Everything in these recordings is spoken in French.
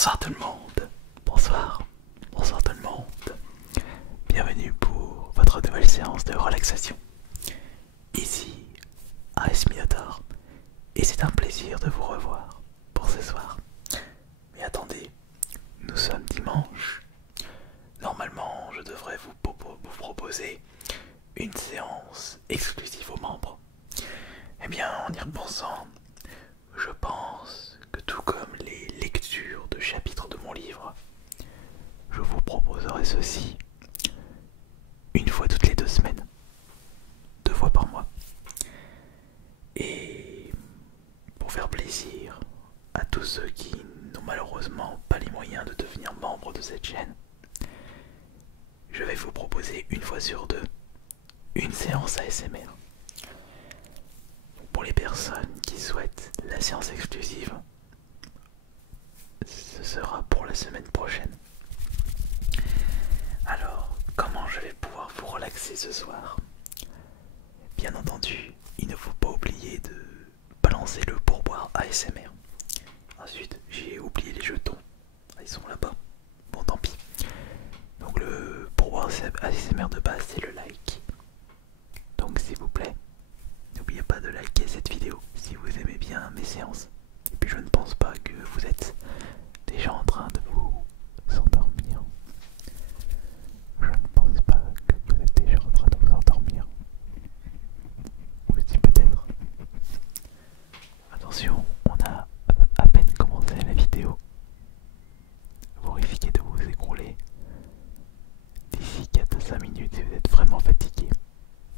Bonsoir tout le monde, bonsoir, bonsoir tout le monde. Bienvenue pour votre nouvelle séance de relaxation. Ici, AS Minotaur, et c'est un plaisir de vous revoir pour ce soir. Mais attendez, nous sommes dimanche. Normalement, je devrais vous proposer une séance exclusive aux membres. Eh bien, en y repensant, je pense que tout comme les lectures de chapitres de mon livre, je vous proposerai ceci une fois toutes les 2 semaines, 2 fois par mois. Et pour faire plaisir à tous ceux qui n'ont malheureusement pas les moyens de devenir membres de cette chaîne, je vais vous proposer une fois sur 2 une séance ASMR. Pour les personnes qui souhaitent la séance exclusive, ce sera pour la semaine prochaine. Alors, comment je vais pouvoir vous relaxer ce soir? Bien entendu, il ne faut pas oublier de balancer le pourboire ASMR. Ensuite, j'ai oublié les jetons. Ils sont là-bas. Bon, tant pis. Donc le pourboire ASMR de base, c'est le like. Donc s'il vous plaît, n'oubliez pas de liker cette vidéo si vous aimez bien mes séances. Et puis je ne pense pas que vous êtes déjà en train de vous endormir. Je ne pense pas que vous êtes déjà en train de vous endormir. Ou si peut-être. Attention, on a à peine commencé la vidéo. Vous risquez de vous écrouler d'ici 4 à 5 minutes si vous êtes vraiment fatigué.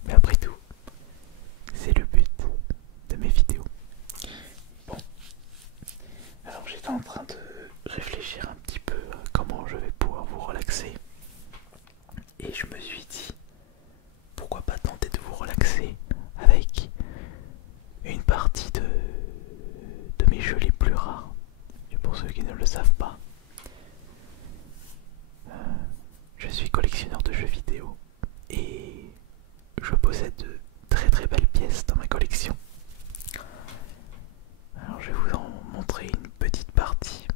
Mais après tout, c'est le but de mes vidéos. Bon, alors j'étais en train de réfléchir un petit peu à comment je vais pouvoir vous relaxer. Et je me suis dit, pourquoi pas tenter de vous relaxer avec une partie de mes jeux les plus rares. Et pour ceux qui ne le savent pas, je suis collectionneur de jeux vidéo et je possède de très très belles pièces dans ma collection. Alors je vais vous en montrer une petite partie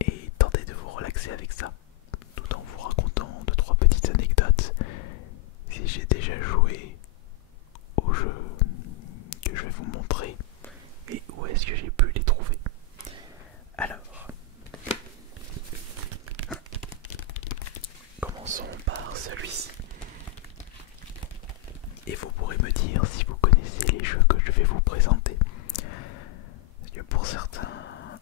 et tenter de vous relaxer avec ça, tout en vous racontant 2-3 petites anecdotes si j'ai déjà joué au jeu que je vais vous montrer et où est-ce que j'ai pu les trouver. Alors, commençons par celui-ci. Et vous pourrez me dire si vous connaissez les jeux que je vais vous présenter. Parce que pour certains,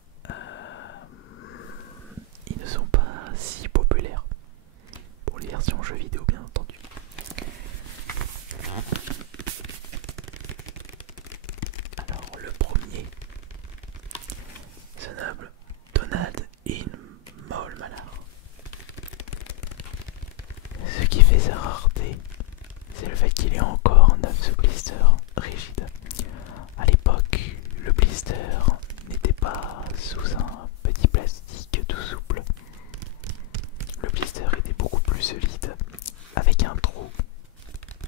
ils ne sont pas si populaires. Pour les versions jeux vidéo, bien entendu. Alors, le premier se nomme Donald in Mole Manor. Ce qui fait sa rareté, c'est le fait qu'il est encore neuf ce blister rigide. A l'époque, le blister n'était pas sous un petit plastique tout souple. Le blister était beaucoup plus solide, avec un trou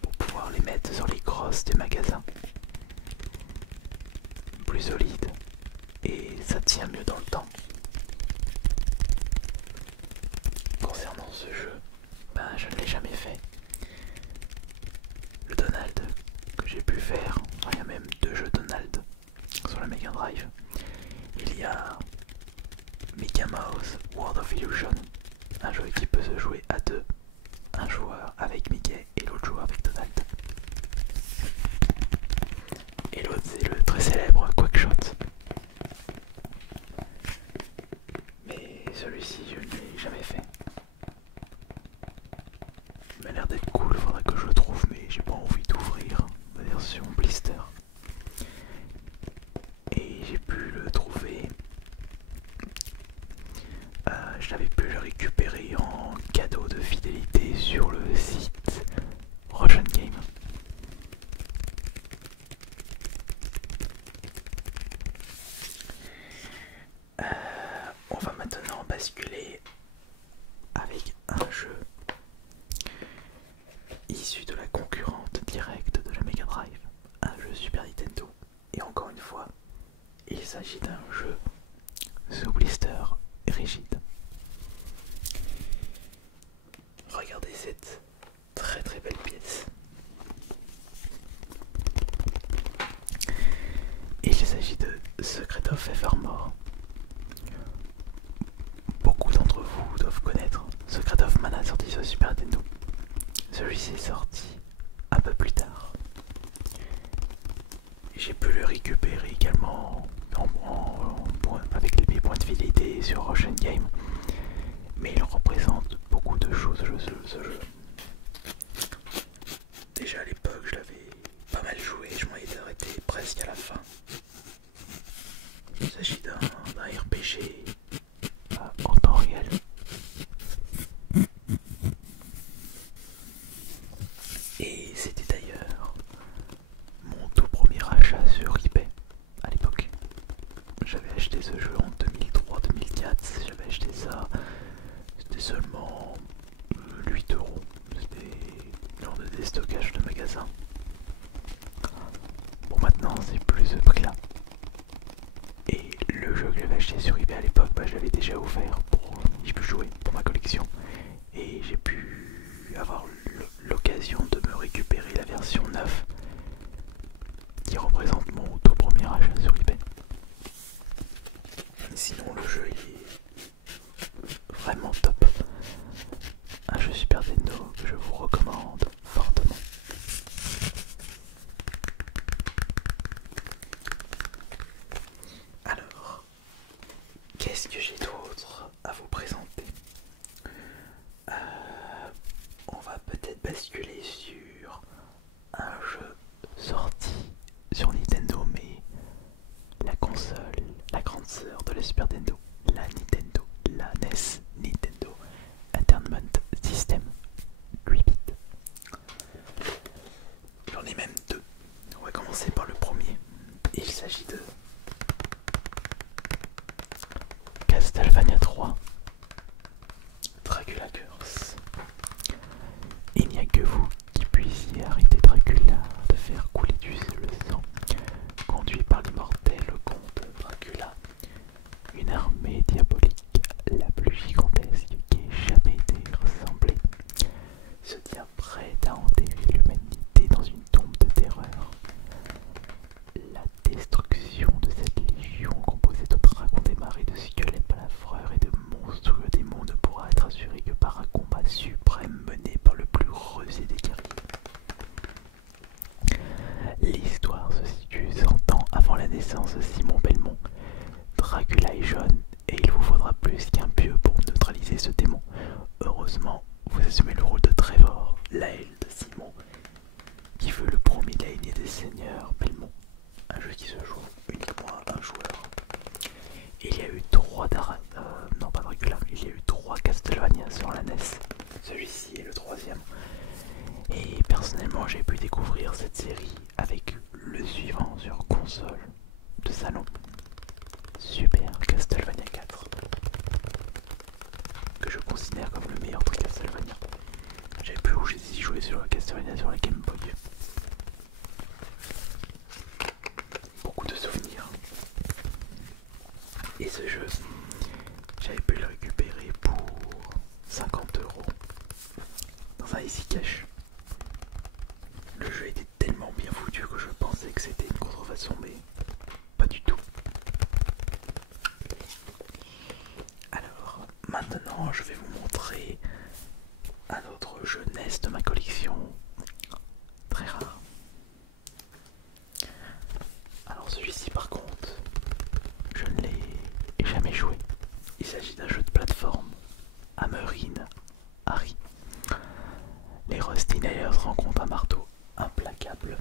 pour pouvoir les mettre sur les crosses des magasins. Plus solide, et ça tient mieux dans le temps. Concernant ce jeu, je ne l'ai jamais fait. Le Donald que j'ai pu faire, il y a même 2 jeux Donald sur la Mega Drive. Il y a Mickey Mouse World of Illusion, un jeu qui peut se jouer à 2, un joueur avec Mickey et l'autre joueur avec Donald. Et l'autre c'est le très célèbre Quackshot. Mais celui-ci je ne l'ai jamais fait. Il m'a l'air d'être cool, faudrait que je le trouve, mais j'ai pas envie d'ouvrir ma version blister. Et j'ai pu le trouver. J'avais pu le récupérer en cadeau de fidélité sur le site Russian Game. On va maintenant basculer avec un jeu issu de la concurrente directe de la Mega Drive, un jeu Super Nintendo. Et encore une fois, il s'agit d'un jeu sous rigide. Regardez cette très très belle pièce. Il s'agit de Secret of Evermore. Beaucoup d'entre vous doivent connaître Secret of Mana sorti sur Super Nintendo. Celui-ci est sorti un peu plus tard. J'ai pu le récupérer également avec les points de fidélité sur Ocean Game. Mais il représente beaucoup de choses ce jeu. Déjà à l'époque je l'avais pas mal joué, je m'en étais arrêté presque à la fin. Il s'agit d'un RPG en temps réel. Et c'était d'ailleurs mon tout premier achat sur eBay à l'époque. J'avais acheté ce jeu en 2003-2004, j'avais acheté ça, c'était seulement 8 euros. C'était lors de déstockage de magasin. Bon, maintenant c'est plus ce prix là. Et le jeu que j'avais acheté sur eBay à l'époque, je l'avais déjà ouvert pour y jouer pour ma collection. Et j'ai pu avoir l'occasion de me récupérer la version 9 qui représente mon tout premier achat sur eBay. Sinon le jeu est vraiment top. Un jeu Super Nintendo que je vous recommande fortement. Alors, qu'est-ce que j'ai d'autre à vous présenter? On va peut-être basculer sur un jeu sorti sur Nintendo, mais la console, la grande sœur de la Super Nintendo, la Nintendo, la NES Nintendo Entertainment System 8 bits. J'en ai même deux. On va commencer par le premier. Il s'agit de Castlevania 3 Dracula Curse. Il n'y a que vous qui puissiez arrêter Dracula de faire couler le sang. Conduit par l'immortel comte Dracula, une armée diabolique, la plus gigantesque qui ait jamais été rassemblée, se tient prête à enterrer l'humanité dans une tombe de terreur. La destruction de cette légion composée de dragons des marais, de squelettes balafreurs et de monstrueux démons ne pourra être assurée que par un combat suprême mené par le plus rusé des guerriers. L'histoire se situe 100 ans avant la naissance de Simon Belmont. Dracula est jeune et il vous faudra plus qu'un pieu pour neutraliser ce démon. Heureusement, vous assumez le rôle de Trevor, l'aile de Simon, qui veut le premier de la lignée des seigneurs Belmont. Un jeu qui se joue uniquement à un joueur. Il y a eu trois Castlevania sur la NES. Celui-ci est le troisième. Et personnellement, j'ai pu découvrir cette série avec le suivant sur console de salon, Super Castlevania 4, que je considère comme le meilleur de Castlevania. J'ai pu y jouer sur Castlevania sur la Game Boy. Beaucoup de souvenirs. Et ce jeu, j'avais pu le récupérer pour 50 € dans un Easy Cash. Le jeu était tellement bien foutu que je pensais que c'était une contrefaçon, mais pas du tout. Alors, maintenant, je vais vous montrer un autre jeu NES de ma collection, très rare. Alors celui-ci par contre, je ne l'ai jamais joué. Il s'agit d'un jeu de plateforme, Hammer-In Harry. Les Rusty Nails rencontrent un marteau implacable.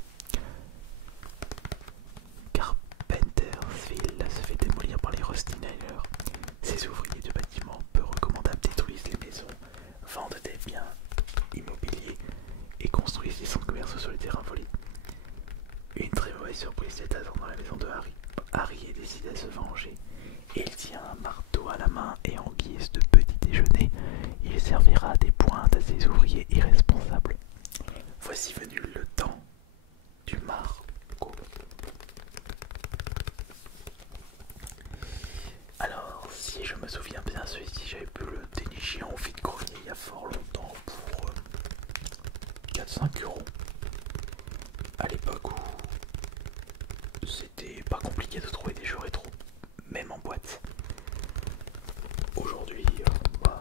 Carpentersville se fait démolir par les Rusty Nails. Ces ouvriers de bâtiments peu recommandables détruisent les maisons, vendent des biens immobiliers et construisent des centres commerciaux sur les terrains volés. Une très mauvaise surprise est attend dans la maison de Harry. Harry est décidé à se venger. Il tient un marteau à la main et en guise de petit déjeuner, il servira des pointes à ses ouvriers irresponsables. Voici venu le temps du marco. Alors, si je me souviens bien, celui-ci j'avais pu le dénicher en vide-grenier il y a fort longtemps pour 4-5 € à l'époque où c'était pas compliqué de trouver des jeux rétro, même en boîte. Aujourd'hui,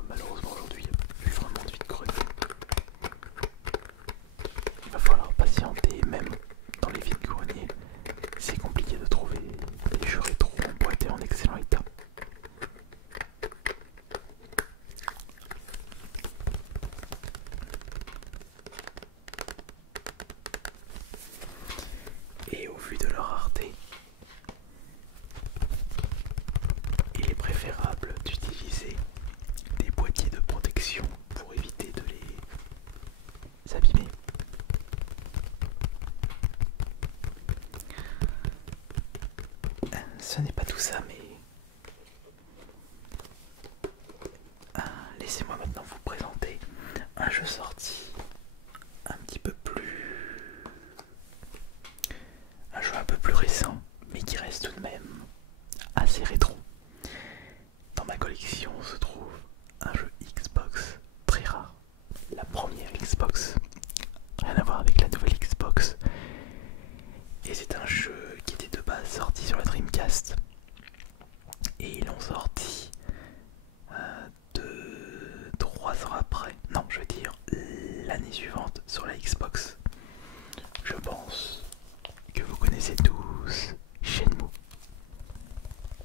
malheureusement aujourd'hui, il n'y a plus vraiment de vide-grenier. Il va falloir patienter, même dans les vides-greniers, c'est compliqué de trouver des jeux rétro en boîte et en excellent état. Et au vu de leur rareté, il est préférable d'utiliser des boîtiers de protection pour éviter de les abîmer. Ce n'est pas tout ça, mais laissez-moi maintenant vous présenter un jeu sorti un petit peu plus... un jeu un peu plus récent, mais qui reste tout de même assez rétro. Dans ma collection se trouve un jeu Xbox très rare, la première Xbox, rien à voir avec la nouvelle Xbox. Et c'est un jeu qui était de base sorti sur la Dreamcast. Et ils l'ont sorti 3 ans après, non je veux dire l'année suivante sur la Xbox. Je pense que vous connaissez tous Shenmue.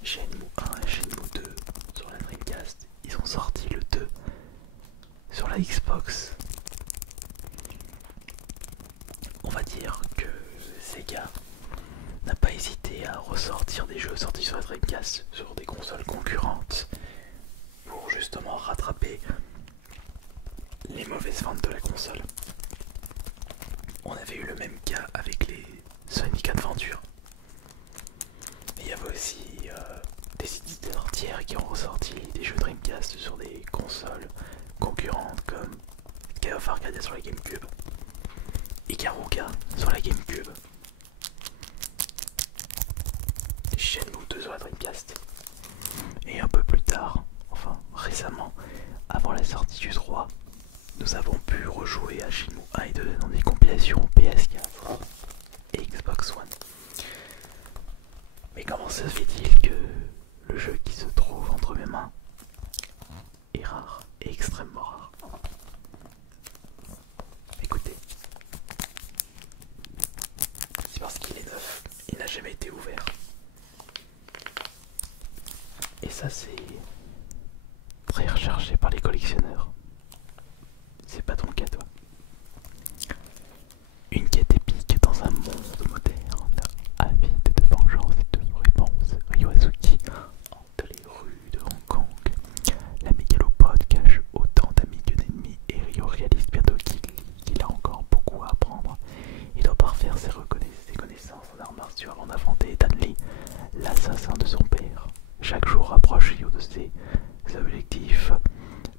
Shenmue 1 et Shenmue 2 sur la Dreamcast. Ils ont sorti le 2 sur la Xbox. On va dire que Sega n'a pas hésité à ressortir des jeux sortis sur la Dreamcast sur des consoles concurrentes pour justement rattraper les mauvaises ventes de la console. On avait eu le même cas avec les Sonic Adventure. Mais il y avait aussi des éditeurs tiers qui ont ressorti des jeux Dreamcast sur des consoles concurrentes comme Kai of Arcadia sur la GameCube, Ikaruga sur la GameCube, Shenmue 2 sur la Dreamcast. Et un peu plus tard, enfin récemment, avant la sortie du 3, nous avons pu rejouer à Shenmue 1 et 2 dans des compilations PS4 et Xbox One. Mais comment se fait-il que le jeu qui se trouve entre mes mains est rare et extrêmement rare? Écoutez, c'est parce qu'il est neuf, il n'a jamais été ouvert. Et ça c'est très recherché par les collectionneurs. C'est pas ton cas toi. Une quête épique dans un monde moderne, avide de vengeance et de réponse. Ryoazuki hante les rues de Hong Kong. La mégalopode cache autant d'amis que d'ennemis et Ryo réalise bientôt qu'il a encore beaucoup à apprendre. Il doit parfaire ses connaissances en arts martiaux avant d'affronter Danley, l'assassin de son père. Chaque jour rapproche Ryo de ses objectifs,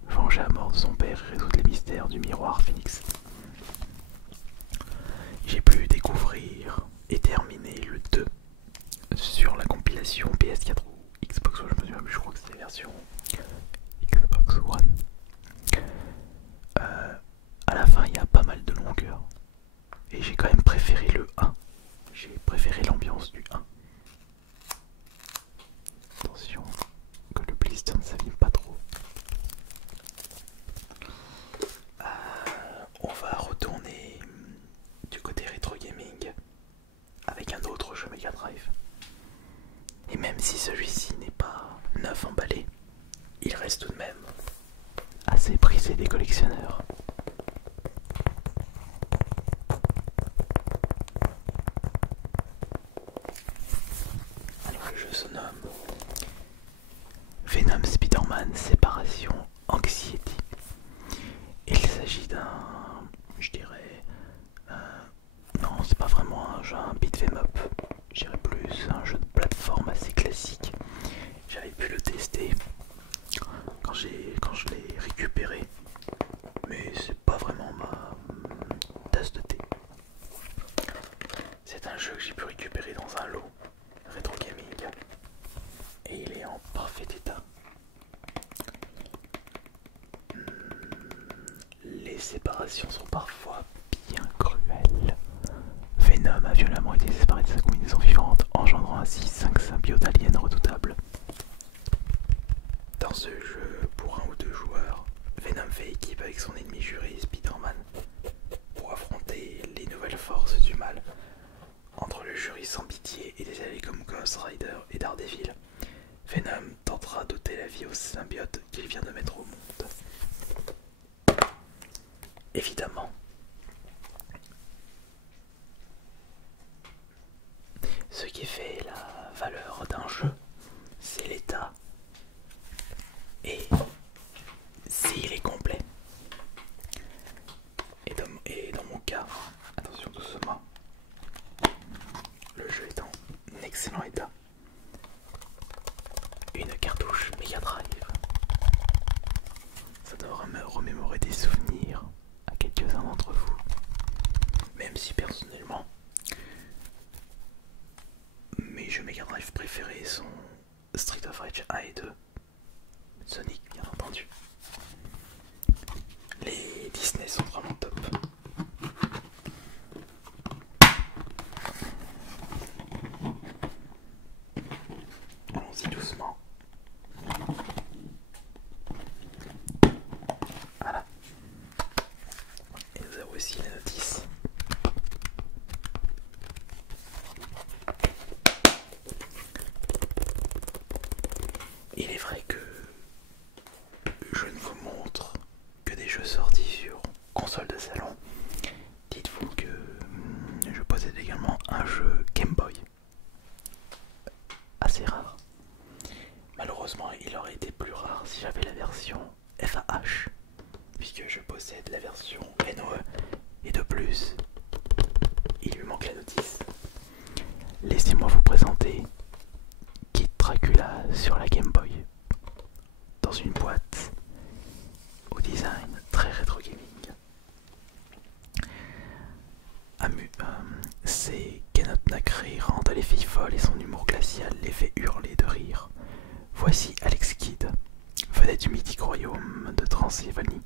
venger la mort de son père et résoudre les mystères du miroir Phoenix. J'ai pu découvrir et terminer le 2 sur la compilation PS4 ou Xbox One, je crois que c'était la version Xbox One. À la fin il y a pas mal de longueur et j'ai quand même préféré le 1. J'ai préféré l'ambiance du 1. Attention que le blister ne s'abîme pas trop. On va retourner du côté rétro gaming avec un autre jeu Mega Drive. Et même si celui-ci n'est pas neuf emballé, il reste tout de même assez prisé des collectionneurs. Alors le jeu se nomme Venom Spider-Man Séparation Anxiety. Il s'agit d'un, je dirais, non c'est pas vraiment un jeu, un beat'em up, je dirais plus un jeu de plateforme assez classique. J'avais pu le tester quand je l'ai récupéré, mais c'est pas vraiment ma tasse de thé. C'est un jeu que j'ai pu récupérer dans un lot rétro gaming et il est en parfait état. séparations sont parfois bien cruelles. Venom a violemment été séparé de sa combinaison vivante, engendrant ainsi 5 symbiotes aliens redoutables. Dans ce jeu, pour 1 ou 2 joueurs, Venom fait équipe avec son ennemi juré Spider-Man pour affronter les nouvelles forces du mal. Entre le jury sans pitié et des alliés comme Ghost Rider et Daredevil, Venom tentera d'ôter la vie aux symbiotes qu'il vient de mettre au monde. Évidemment, ce qui fait la valeur d'un jeu, c'est l'état et s'il est complet. Et dans mon cas, attention doucement, le jeu est en excellent état. Une cartouche Mega Drive, ça devra me remémorer des souvenirs à quelques-uns d'entre vous, même si personnellement mes jeux Mega Drive préférés sont Street of Rage 1 et 2, Sonic bien entendu. Les Disney sont vraiment top. Allons-y doucement. Voilà. Et nous avons aussi la notice. Il est vrai que je ne vous montre que des jeux sortis sur console de salon. Dites-vous que je possède également un jeu Game Boy. Assez rare. Malheureusement, il aurait été plus rare si j'avais la version FAH, puisque je possède la version NOE. Et de plus, il lui manque la notice. Laissez-moi vous présenter Kid Dracula sur la Game Boy, dans une boîte au design très rétro gaming. C'est Kenneth Nacré rend les filles folles et son humour glacial les fait hurler de rire. Voici Alex Kidd, vedette du mythique royaume de Transylvanie.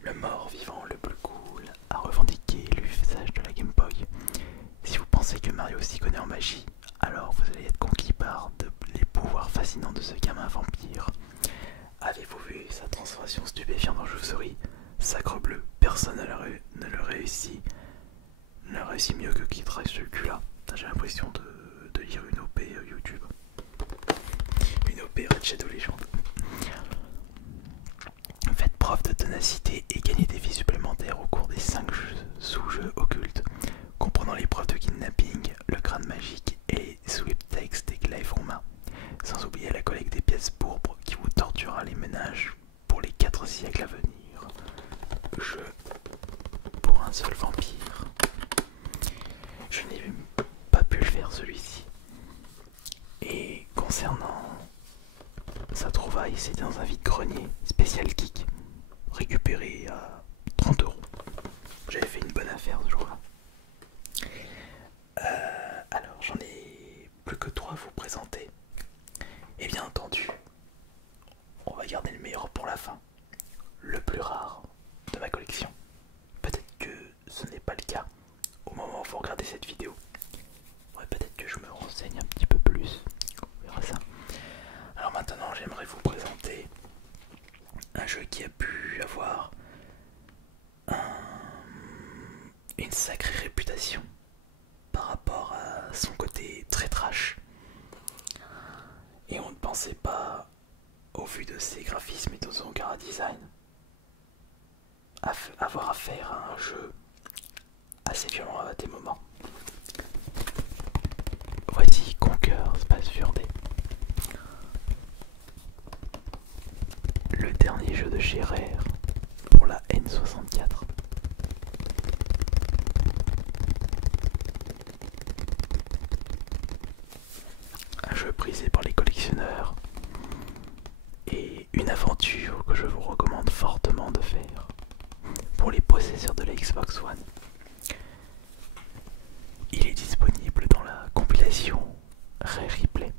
Le mort-vivant le plus cool a revendiqué l'usage de la Game Boy. Si vous pensez que Mario s'y connaît en magie, alors vous allez être conquis par les pouvoirs fascinants de ce gamin vampire. Avez-vous vu sa transformation stupéfiante en chauve-souris? Sacrebleu, personne ne le réussit. Ne le réussit mieux que Kid Dracula. J'ai l'impression de lire une OP YouTube. Une OP Red Shadow Legend. Faites preuve de ténacité et gagnez des vies supplémentaires au cours des 5 sous-jeux occultes, comprenant l'épreuve de kidnapping, le crâne magique et les sweepstakes des glaives romains. Sans oublier la collecte des pièces pourpres qui vous torturera les ménages pour les 4 siècles à venir. Jeu pour un seul vampire. Je n'ai pas pu le faire celui-ci. Et concernant sa trouvaille, c'est dans un vide-grenier spécial geek, récupéré à 30 €. J'avais fait une bonne affaire ce jour-là. Alors j'en ai plus que 3 à vous présenter. Et bien entendu, on va garder le meilleur pour la fin. Le plus rare de ma collection. Peut-être que ce n'est pas le cas au moment où vous regardez cette vidéo. Ouais, peut-être que je me renseigne un petit peu plus. On verra ça. Alors maintenant, j'aimerais vous présenter un jeu qui a pu avoir une sacrée réputation par rapport à son côté très trash. Et on ne pensait pas, au vu de ses graphismes et de son chara design, avoir affaire à un jeu assez violent à des moments. Voici Conquer Space Furde, le dernier jeu de chez Rare pour la N64. Un jeu prisé par les collectionneurs et une aventure que je vous recommande fortement de faire pour les possesseurs de la Xbox One. Il est disponible dans la compilation Rare Replay.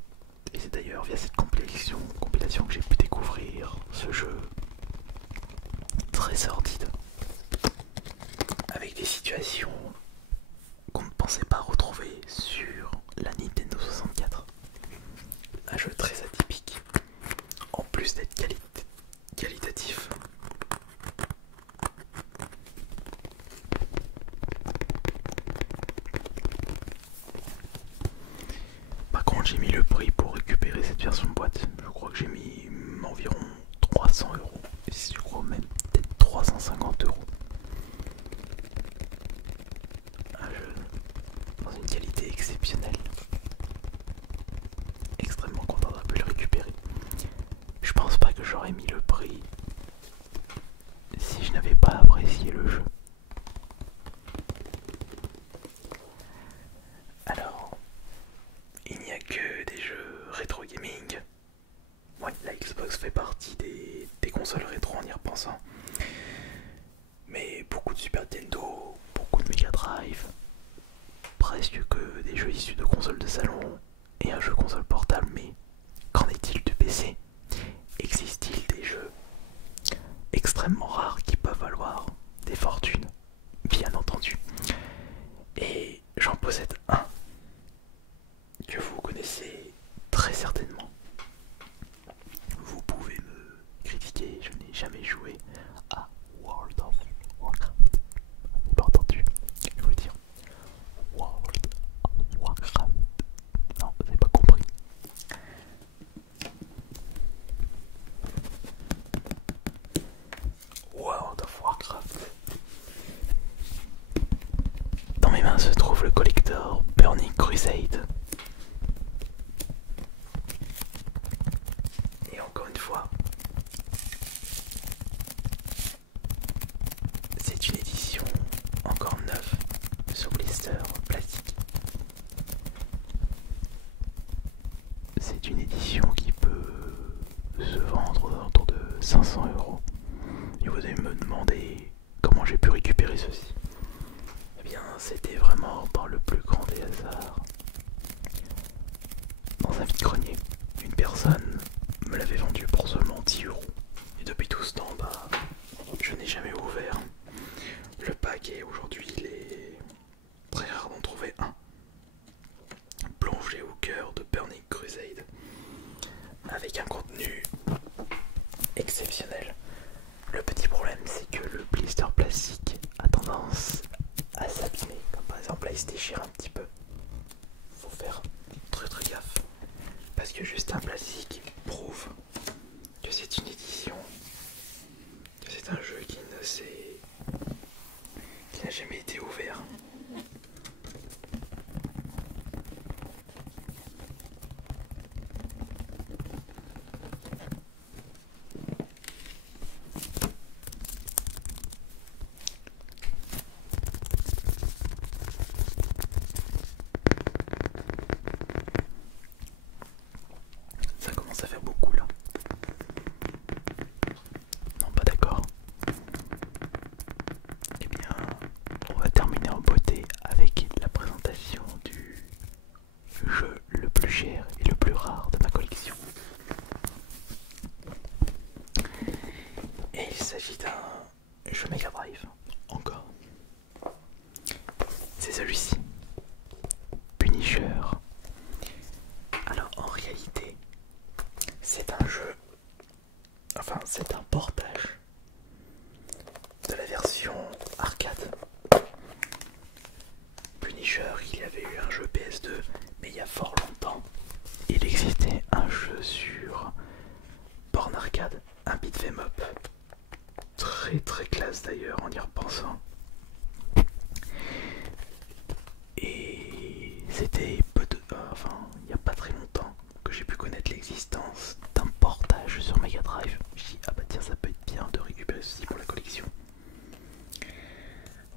Et c'est d'ailleurs via cette compilation que j'ai pu découvrir ce jeu très sordide. avec des situations qu'on ne pensait pas retrouver sur la Nintendo 64. Un jeu très atypique, en plus d'être qualitatif. Par contre, j'ai mis le prix pour récupérer cette version boîte. Je crois que j'ai mis environ 300 euros. Et je crois même peut-être 350 euros. Un jeu dans une qualité exceptionnelle. Extrêmement content d'avoir pu le récupérer. Je pense pas que j'aurais mis le prix si je n'avais pas apprécié le jeu. Alors, il n'y a que des jeux rétro gaming. Ouais, la Xbox fait partie des consoles rétro en y repensant. Mais beaucoup de Super Nintendo, beaucoup de Mega Drive, presque que des jeux issus de consoles de salon et un jeu console portable. Mais qu'en est-il du PC? Existe-t-il des jeux extrêmement rares qui peuvent valoir des fortunes? Bien entendu. Et j'en possède un que vous connaissez très certainement. Vous pouvez me critiquer, je n'ai jamais joué à World of Warcraft. Vous n'avez pas entendu? Je vais vous dire World of Warcraft. Non, vous n'avez pas compris. World of Warcraft. Dans mes mains se trouve le collector Burning Crusade. Et encore une fois, c'est une édition encore neuve sur blister plastique. C'est une édition qui peut se vendre autour de 500 euros. Et vous allez me demander comment j'ai pu récupérer ceci. Eh bien, c'était vraiment par le plus grand des hasards. Dans un vide-grenier, une personne me l'avait vendu pour seulement 10 euros. Et depuis tout ce temps, je n'ai jamais ouvert le pack et aujourd'hui il est très rare d'en trouver un. Plongé au cœur de Burning Crusade avec un contenu exceptionnel. Le petit problème, c'est que le blister plastique a tendance à s'abîmer. Comme par exemple là, il se déchire un petit peu. Faut faire très gaffe. Parce que juste un plastique prouve que c'est une édition, que c'est un jeu qui n'a jamais été ouvert. Ça commence à faire beaucoup là. Non, pas d'accord. Eh bien, on va terminer en beauté avec la présentation du jeu le plus cher et le plus rare de ma collection. Et il s'agit d'un jeu Mega Drive, encore. C'est celui-ci, Punisher. Alors en réalité, c'est un jeu, enfin c'est un portage de la version arcade. Punisher, il y avait eu un jeu PS2, mais il y a fort longtemps, il existait un jeu sur borne arcade, un beat'em up. Très classe d'ailleurs en y repensant. Et c'était enfin, il n'y a pas très longtemps que j'ai pu connaître l'existence d'un portage sur Mega Drive. Je dis, ah bah tiens, ça peut être bien de récupérer ceci pour la collection.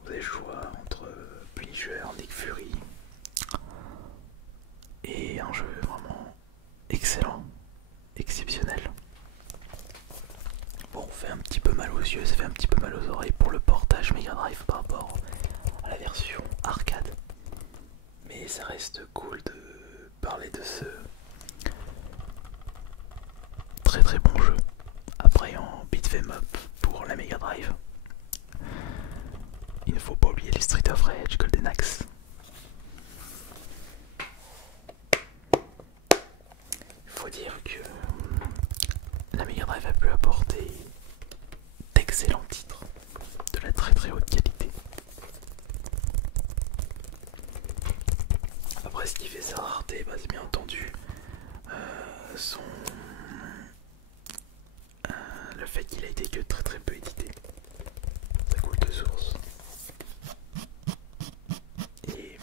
Vous avez le choix entre Punisher, Nick Fury et un jeu vraiment excellent, exceptionnel. Bon, on fait un petit peu mal aux yeux, ça fait un petit peu mal aux oreilles pour le portage Mega Drive par rapport à la version arcade. Mais ça reste cool de parler de ce très bon jeu. Après en beat'em up pour la Mega Drive, il ne faut pas oublier les Street of Rage, Golden Axe. Il faut dire que la Mega Drive a pu apporter d'excellents titres, de la très très haute qualité. Après, ce qui fait sa rareté, bah, c'est bien entendu son le fait qu'il a été que très très peu édité. Ça coule de source. Et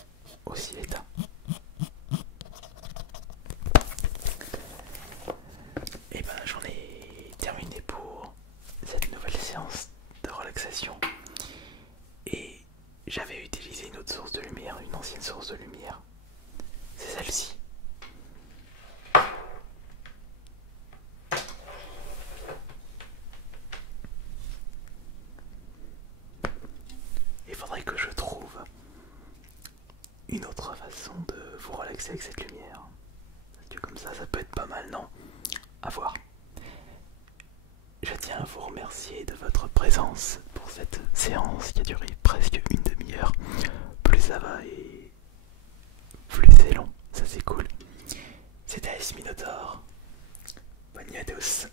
aussi l'état. Et ben j'en ai terminé pour cette nouvelle séance de relaxation. Et j'avais utilisé une autre source de lumière, une ancienne source de lumière. C'est celle-ci. Il faudrait que je trouve une autre façon de vous relaxer avec cette lumière. Parce que comme ça peut être pas mal, non? À voir. Je tiens à vous remercier de votre présence pour cette séance qui a duré presque une demi-heure. Plus ça va et plus c'est long, ça c'est cool. C'était Ice Minotaur. Bonne nuit à tous.